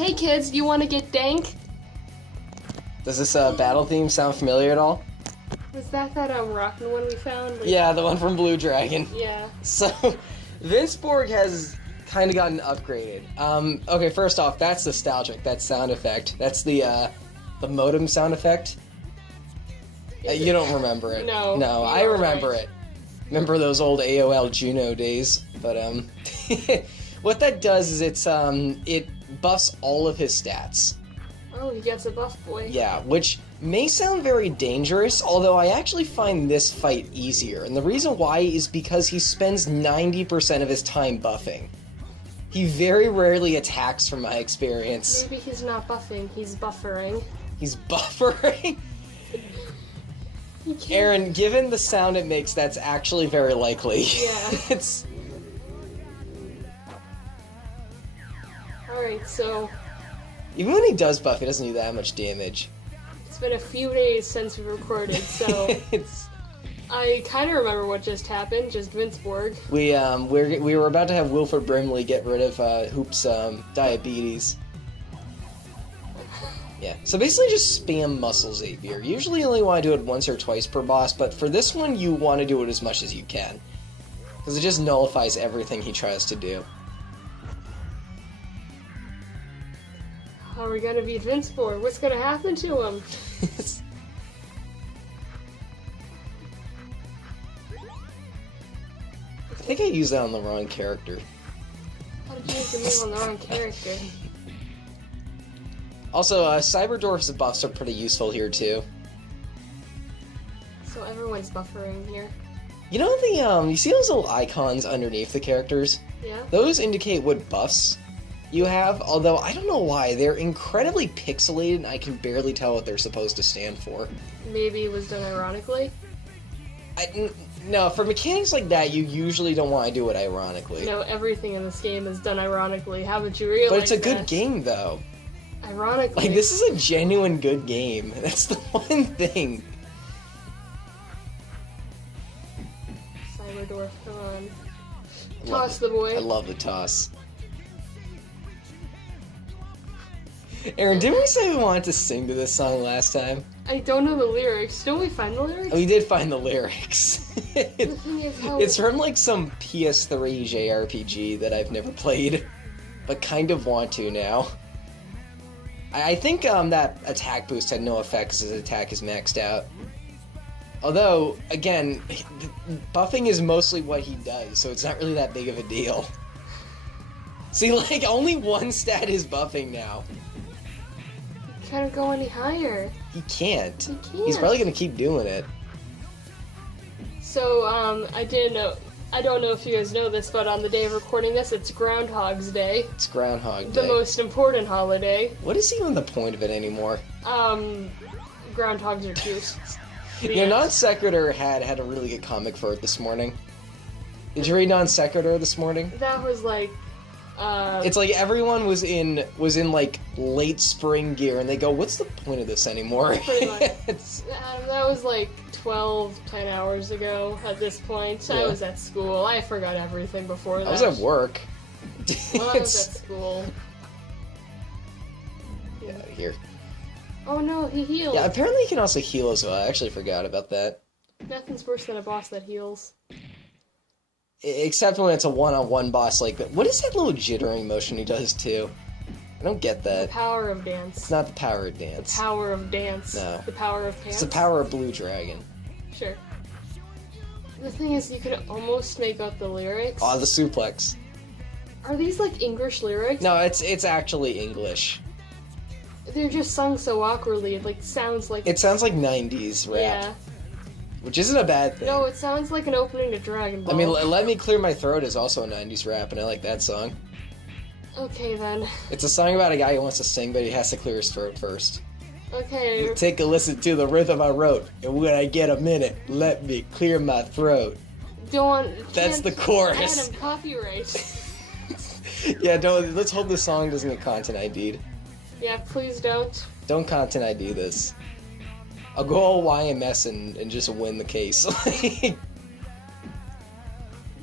Hey kids, you want to get dank? Does this battle theme sound familiar at all? Was that rockin' one we found? Like, Yeah, the one from Blue Dragon. Yeah. So, Vince Borg has kind of gotten upgraded. Okay, first off, that's nostalgic, that sound effect. That's the modem sound effect. You don't remember it. No. No, I remember it. Remember those old AOL Juno days. But, what that does is it buffs all of his stats. Oh, he gets a buff boy. Yeah, which may sound very dangerous, although I actually find this fight easier. And the reason why is because he spends 90% of his time buffing. He very rarely attacks from my experience. Maybe he's not buffing, he's buffering. He's buffering? Aaron, given the sound it makes, that's actually very likely. Yeah. It's... Alright, so... Even when he does buff, he doesn't do that much damage. It's been a few days since we recorded, so... I kind of remember what just happened, just Vince Borg. We were about to have Wilford Brimley get rid of Hoop's diabetes. Yeah, so basically just spam Muscle Xavier. Usually you only want to do it once or twice per boss, but for this one you want to do it as much as you can. Because it just nullifies everything he tries to do. How are we gonna beat Vince Borg? What's gonna happen to him? I think I used that on the wrong character. How did you use the move on the wrong character? Also, Cyberdwarf's buffs are pretty useful here too. So everyone's buffering here. You know you see those little icons underneath the characters? Yeah? Those indicate what buffs you have, although I don't know why. They're incredibly pixelated and I can barely tell what they're supposed to stand for. Maybe it was done ironically? No, for mechanics like that, you usually don't want to do it ironically. No, everything in this game is done ironically. How would you realize But it's a that? good game, though. Ironically. Like, this is a genuine good game. That's the one thing. Cyberdwarf, come on. Toss the boy. I love the toss. Aaron, didn't we say we wanted to sing to this song last time? I don't know the lyrics. Don't we find the lyrics? Oh, we did find the lyrics. It's from like some PS3 JRPG that I've never played, but kind of want to now. I think that attack boost had no effect because his attack is maxed out. Although, again, buffing is mostly what he does, so it's not really that big of a deal. See, like, only one stat is buffing now. Can't go any higher. He can't. He can't. He's probably gonna keep doing it. So, I don't know if you guys know this, but on the day of recording this, it's Groundhog's Day. It's Groundhog Day. The most important holiday. What is even the point of it anymore? Groundhogs are cute. You know, Non Sequitur had a really good comic for it this morning. Did you read Non Sequitur this morning? That was like, it's like everyone was in like late spring gear, and they go, "What's the point of this anymore?" Pretty much. That was like 10 hours ago at this point. Yeah. I was at school. I forgot everything before that. I was at work. Well, I was at school. Yeah, here. Oh no, he heals. Yeah, apparently he can also heal as well. I actually forgot about that. Nothing's worse than a boss that heals. Except when it's a one-on-one boss like that. What is that little jittering motion he does, too? I don't get that. The power of dance. It's not the power of dance. The power of dance. No. The power of pants. It's the power of Blue Dragon. Sure. The thing is, you could almost make out the lyrics. Oh, the suplex. Are these, like, English lyrics? No, it's actually English. They're just sung so awkwardly, it, like, sounds like... It sounds like 90s rap. Yeah. Which isn't a bad thing. No, it sounds like an opening to Dragon Ball. I mean, Let Me Clear My Throat is also a 90s rap, and I like that song. Okay, then. It's a song about a guy who wants to sing, but he has to clear his throat first. Okay. Take a listen to the rhythm I wrote, and when I get a minute, let me clear my throat. That's the chorus. Adam, copyright. Yeah, let's hope the song doesn't get content ID'd. Yeah, please don't. Don't content ID this. I'll go all YMS and just win the case.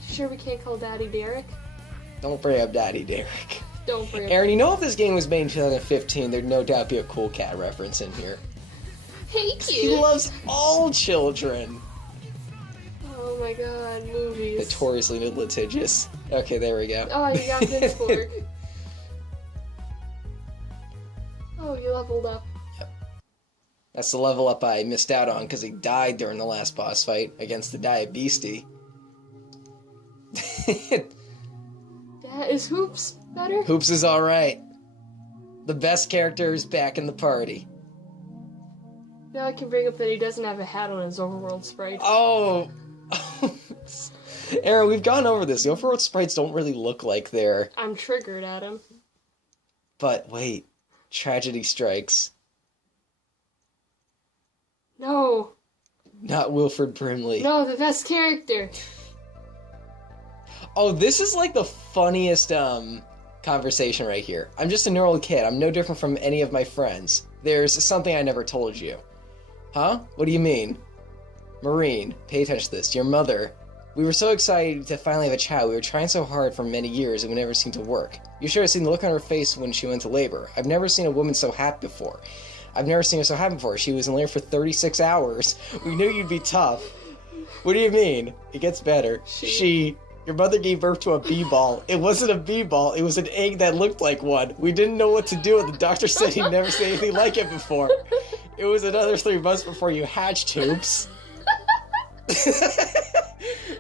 Sure we can't call Daddy Derek? Don't bring up Daddy Derek. Don't bring it Aaron, you know if this game was made in 2015, there'd no doubt be a Cool Cat reference in here. Hey, kid! He loves all children! Oh my god, movies. Notoriously litigious. Okay, there we go. Oh, you got this board. Oh, you leveled up. Yep. That's the level up I missed out on because he died during the last boss fight against the Dire Beastie. Yeah, is Hoops better? Hoops is alright. The best character is back in the party. Now I can bring up that he doesn't have a hat on his overworld sprite. Oh! Aaron, we've gone over this. The overworld sprites don't really look like they're... I'm triggered at him. But wait. Tragedy strikes. No. Not Wilfred Brimley. No, the best character. Oh, this is like the funniest conversation right here. I'm just a neural kid. I'm no different from any of my friends. There's something I never told you. Huh? What do you mean? Marine, pay attention to this. Your mother. We were so excited to finally have a child. We were trying so hard for many years and it never seemed to work. You should have seen the look on her face when she went to labor. I've never seen a woman so happy before. I've never seen her so happy before. She was in labor for 36 hours. We knew you'd be tough. What do you mean? It gets better. Your mother gave birth to a bee-ball. It wasn't a bee-ball. It was an egg that looked like one. We didn't know what to do, and the doctor said he'd never seen anything like it before. It was another 3 months before you hatched, Hoops.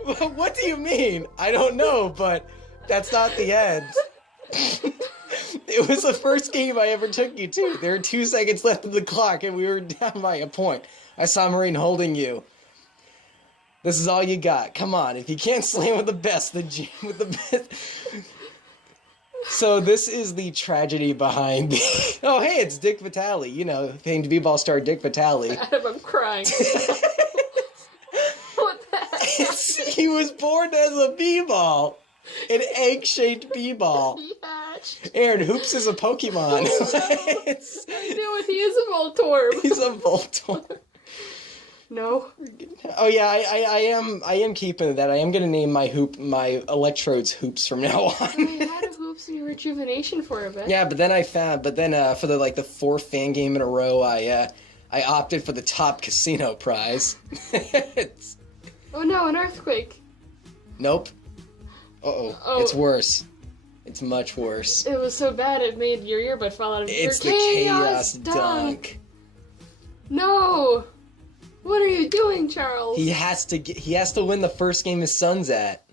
What do you mean? I don't know, but that's not the end. It was the first game I ever took you to. There were 2 seconds left of the clock, and we were down by a point. I saw Marine holding you. This is all you got. Come on. If you can't slam with the best, the gym with the best. So this is the tragedy behind the... Oh, hey, it's Dick Vitale. You know, famed b-ball star Dick Vitale. Adam, I'm crying. What the heck? He was born as a b-ball. An egg-shaped b-ball. He hatched. Aaron, Hoops is a Pokemon. I knew it. He is a Voltorb. He's a Voltorb. No. Oh yeah, I am keeping that. I am gonna name my electrodes Hoops from now on. I had a Hoops and Rejuvenation for a bit. Yeah, but then for the 4th fan game in a row, I opted for the top casino prize. Oh no, an earthquake. Nope. Oh, it's worse. It's much worse. It was so bad it made your earbud fall out of your It's the Chaos Dunk. No. What are you doing, Charles? He has to win the first game his son's at.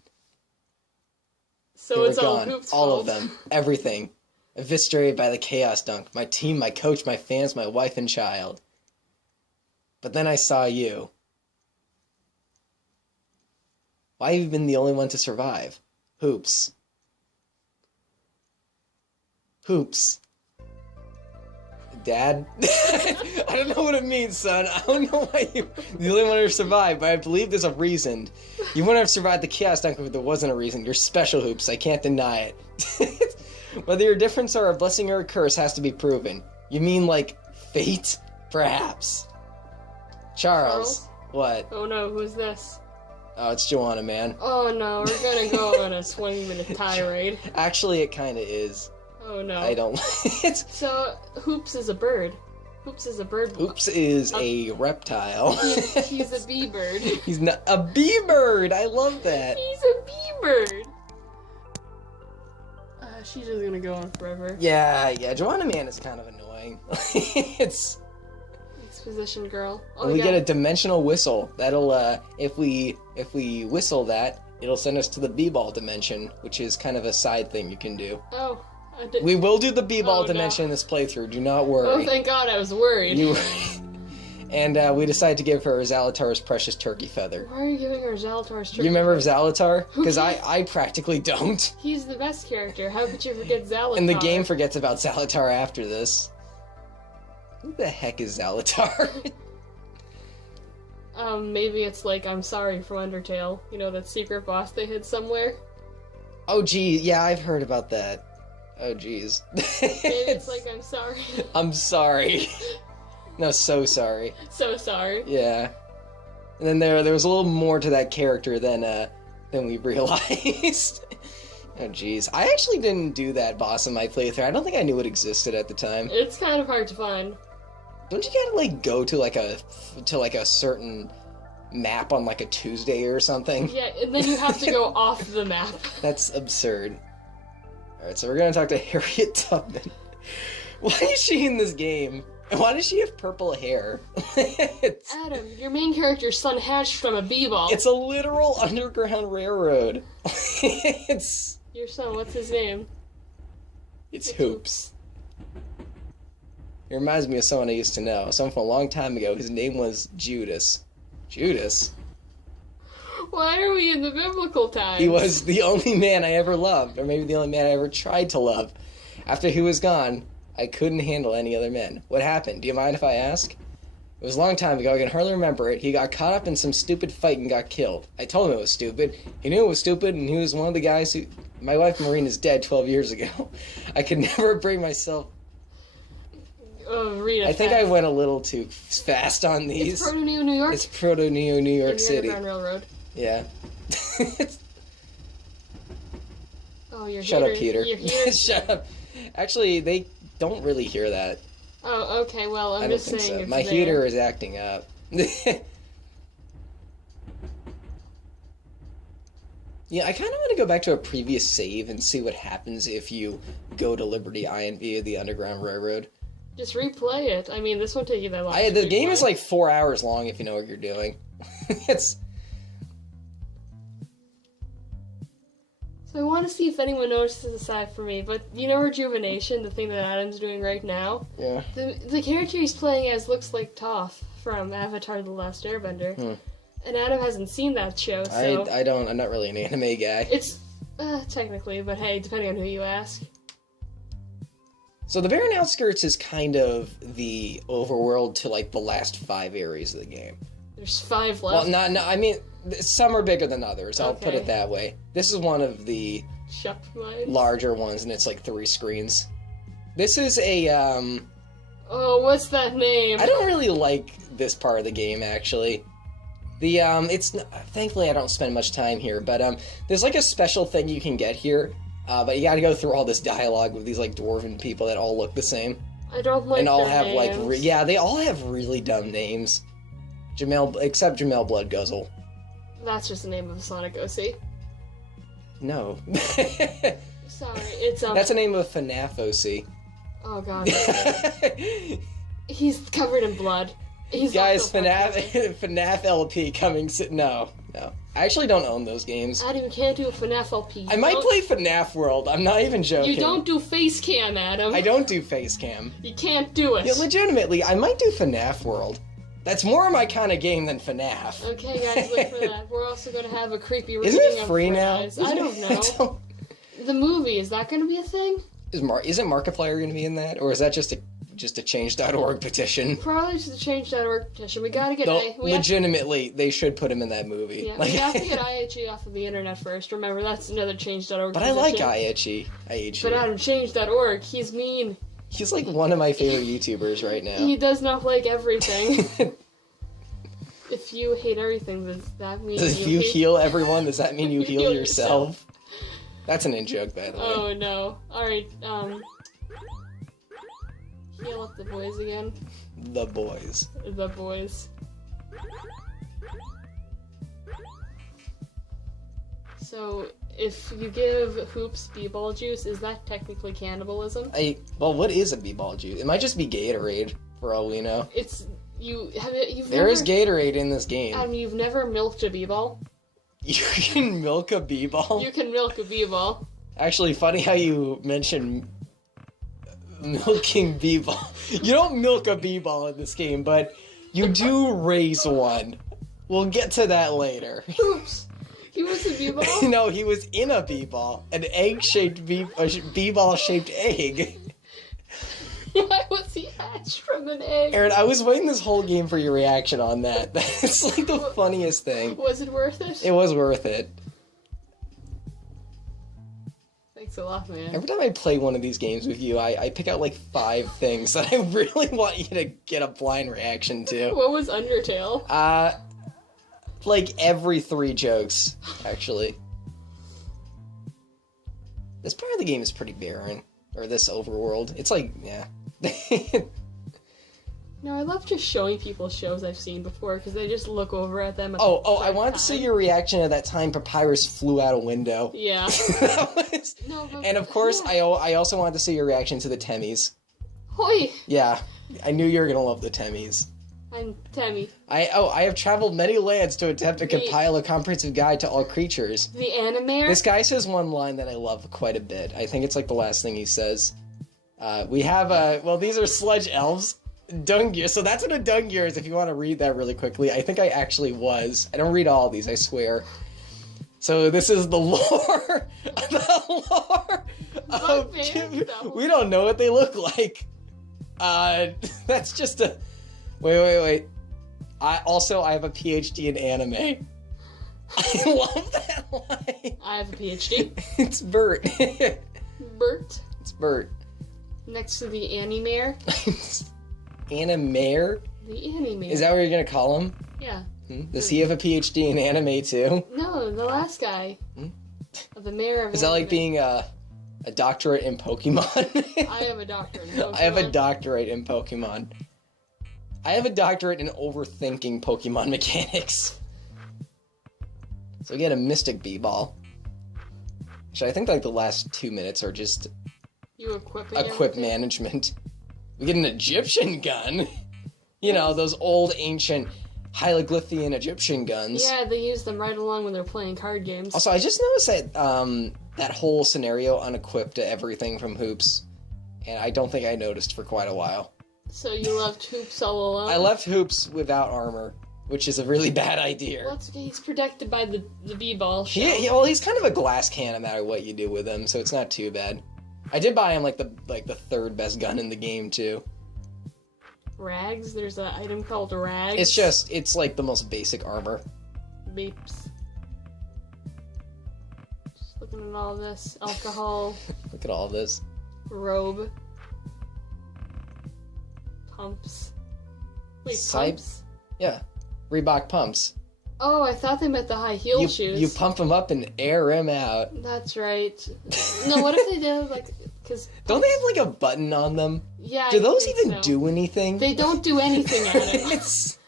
So it's all Hoops' all fault. of them. Everything. Eviscerated by the Chaos Dunk. My team, my coach, my fans, my wife and child. But then I saw you. Why have you been the only one to survive? Hoops. Hoops. Dad? I don't know what it means, son. I don't know why you're the only one to survive, but I believe there's a reason. You wouldn't have survived the Chaos Dunk if there wasn't a reason. You're special, Hoops. I can't deny it. Whether your difference or a blessing or a curse has to be proven. You mean, like, fate? Perhaps. Charles? What? Oh no, who's this? Oh, it's Joanna, man. Oh no, we're gonna go on a 20-minute tirade. Actually, it kinda is. Oh no. I don't like it. So, Hoops is a bird. Hoops is a bird. Hoops is a reptile. He's a bee bird. He's not a bee bird. I love that. He's a bee bird. She's just gonna go on forever. Yeah. Joanna Man is kind of annoying. It's Exposition girl. Oh, we get a dimensional whistle. That'll if we whistle that, it'll send us to the b-ball dimension, which is kind of a side thing you can do. Oh. We will do the b-ball dimension in this playthrough. Do not worry. Oh, thank God, I was worried. And we decided to give her Zalatar's precious turkey feather. Why are you giving her Zalatar's turkey? You remember Zalatar? Because I practically don't. He's the best character. How could you forget Zalatar? And the game forgets about Zalatar after this. Who the heck is Zalatar? Maybe it's like I'm sorry from Undertale. You know, that secret boss they hid somewhere? Oh, gee, yeah, I've heard about that. Oh, geez. Maybe it's like I'm sorry. I'm sorry. No, so sorry. So sorry. Yeah. And then there was a little more to that character than we realized. Oh, jeez. I actually didn't do that boss in my playthrough. I don't think I knew it existed at the time. It's kind of hard to find. Don't you gotta, like, go to, like, a certain map on, like, a Tuesday or something? Yeah, and then you have to go off the map. That's absurd. Alright, so we're gonna talk to Harriet Tubman. Why is she in this game? And why does she have purple hair? Adam, your main character's son hatched from a b-ball. It's a literal underground railroad. Your son, what's his name? It's Hoops. It reminds me of someone I used to know. Someone from a long time ago. His name was Judas. Judas? Why are we in the biblical times? He was the only man I ever loved, or maybe the only man I ever tried to love. After he was gone, I couldn't handle any other men. What happened? Do you mind if I ask? It was a long time ago. I can hardly remember it. He got caught up in some stupid fight and got killed. I told him it was stupid. He knew it was stupid, and he was one of the guys who... My wife, Maureen, is dead 12 years ago. I could never bring myself... Read I think I went a little too fast on these. It's Proto-Neo New York? It's Proto-Neo New York City. Underground Railroad. Yeah. Oh, you're Shut up, Peter. You're here. Shut up. Actually, they don't really hear that. Oh, okay, well, I'm just saying so. it's My there. heater is acting up. Yeah, I kind of want to go back to a previous save and see what happens if you go to Liberty Island via the Underground Railroad. Just replay it. I mean, this won't take you that long. The game is like 4 hours long if you know what you're doing. It's... So I want to see if anyone notices aside from me, but you know Rejuvenation, the thing that Adam's doing right now? Yeah. The character he's playing as looks like Toph from Avatar The Last Airbender. And Adam hasn't seen that show, so... I'm not really an anime guy. It's, technically, but hey, depending on who you ask. So the Barren Outskirts is kind of the overworld to, like, the last 5 areas of the game. There's 5 left. Well, no, I mean, some are bigger than others, I'll put Okay. it that way. This is one of the larger ones, and it's like 3 screens. This is a, Oh, what's that name? I don't really like this part of the game, actually. Thankfully I don't spend much time here, but, there's like a special thing you can get here, but you gotta go through all this dialogue with these, like, dwarven people that all look the same. I don't like and all their have, names. like, they all have really dumb names. Except Jamel Bloodguzzle. That's just the name of a Sonic OC. No. Sorry, it's, That's the name of a FNAF OC. Oh god. He's covered in blood. Guys, FNAF LP coming soon. No. I actually don't own those games. Adam, you can't do a FNAF LP. I might play FNAF World. I'm not even joking. You don't do face cam, Adam. I don't do face cam. You can't do it. Yeah, legitimately, I might do FNAF World. That's more my kind of game than FNAF. Okay, guys, look for that. We're also going to have a creepy Isn't it free now? I don't know. The movie, is that going to be a thing? Isn't Markiplier going to be in that? Or is that just a change.org petition? Probably just a change.org petition. We gotta get... Legitimately, they should put him in that movie. Yeah, we have to get IHE off of the internet first. Remember, that's another change.org But petition. I like IHE. But Adam, change.org, he's mean. He's like one of my favorite YouTubers right now. He does not like everything. If you hate everything, does that mean if you heal everyone, does that mean you heal yourself? That's an in-joke, by the way. Oh, no. Alright, heal up the boys again. The boys. The boys. So, if you give Hoops b-ball juice, is that technically cannibalism? What is a b-ball juice? It might just be Gatorade, for all we know. There is Gatorade in this game. You've never milked a b-ball? You can milk a b-ball? You can milk a b-ball. Actually, funny how you mentioned milking b-ball. You don't milk a b-ball in this game, but you do raise one. We'll get to that later. Oops. He was a b-ball? No, he was in a b-ball. An egg-shaped b-ball-shaped egg. Why was he hatched from an egg? Aaron, I was waiting this whole game for your reaction on that. That's like the funniest thing. Was it worth it? It was worth it. Thanks a lot, man. Every time I play one of these games with you, I pick out like 5 things that I really want you to get a blind reaction to. What was Undertale? Like every 3 jokes, actually. This part of the game is pretty barren. Or this overworld. It's like, yeah. No, I love just showing people shows I've seen before, because they just look over at them at I wanted to see your reaction to that time Papyrus flew out a window. Yeah. And of course, I also wanted to see your reaction to the Temmies. Hoi! Yeah, I knew you were going to love the Temmies. I'm Temmie. I have traveled many lands to attempt to compile a comprehensive guide to all creatures. The Animator? This guy says one line that I love quite a bit. I think it's like the last thing he says. We have, these are sludge elves. Dungear. So that's what a Dungear is, if you want to read that really quickly. I think I actually was. I don't read all of these, I swear. So this is the lore. The lore of... We don't know what they look like. That's just a... Wait. I have a PhD in anime. I love that line. I have a PhD. It's Bert. Bert? It's Bert. Next to the Animator. Animator? The Animator. Is that what you're gonna call him? Yeah. Does he have a PhD in anime too? No, the last guy. The mayor of Is that like being a doctorate in Pokemon? I have a doctorate in Pokemon. I have a doctorate in Pokemon. I have a doctorate in overthinking Pokemon mechanics. So we get a Mystic Bee-Ball. Actually, I think like the last 2 minutes are just... You equip management. We get an Egyptian gun. You know, those old, ancient, hieroglyphian Egyptian guns. Yeah, they use them right along when they're playing card games. Also, I just noticed that that whole scenario unequipped everything from Hoops. And I don't think I noticed for quite a while. So you left Hoops all alone? I left Hoops without armor, which is a really bad idea. Well, he's protected by the B-ball shell. Well, he's kind of a glass can no matter what you do with him, so it's not too bad. I did buy him like the third best gun in the game too. Rags? There's an item called Rags. It's like the most basic armor. Beeps. Just looking at all this. Alcohol. Look at all this. Robe. Pumps. Wait, pumps? Yeah. Reebok pumps. Oh, I thought they meant the high heel shoes. You pump them up and air them out. That's right. No, what if they did, like, because... Don't they have, like, a button on them? Yeah, do those even do anything? They don't do anything at it.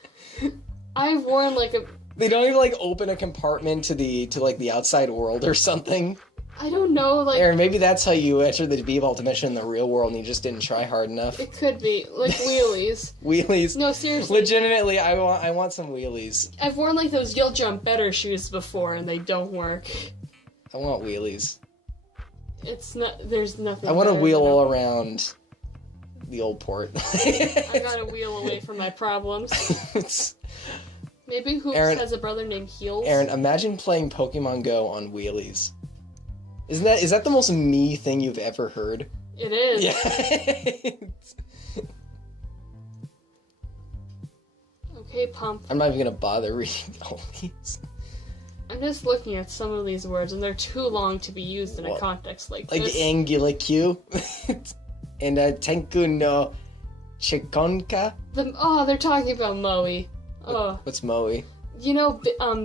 I've worn, like, a... They don't even, like, open a compartment to the outside world or something? I don't know, like... Aaron, maybe that's how you enter the B-Ball dimension in the real world and you just didn't try hard enough. It could be. Like, wheelies. Wheelies? No, seriously. Legitimately, I want some wheelies. I've worn, like, those You'll Jump Better shoes before, and they don't work. I want wheelies. It's not... There's nothing... I want to wheel all around the old port. I gotta wheel away from my problems. Maybe Hoops has a brother named Heels? Aaron, imagine playing Pokemon Go on wheelies. Is that the most me thing you've ever heard? It is. Yeah. Okay, Pump. I'm not even gonna bother reading all these. I'm just looking at some of these words, and they're too long to be used in a context like this. Like Angulicu. And Tenku no Chikonka. They're talking about Moe. Oh. What's Moe? You know,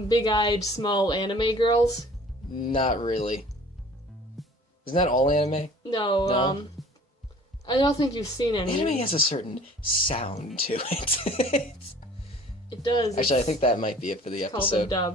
big-eyed, small anime girls? Not really. Isn't that all anime? No, I don't think you've seen any. Anime has a certain sound to it. It does. Actually, I think that might be it for the episode. Called a dub.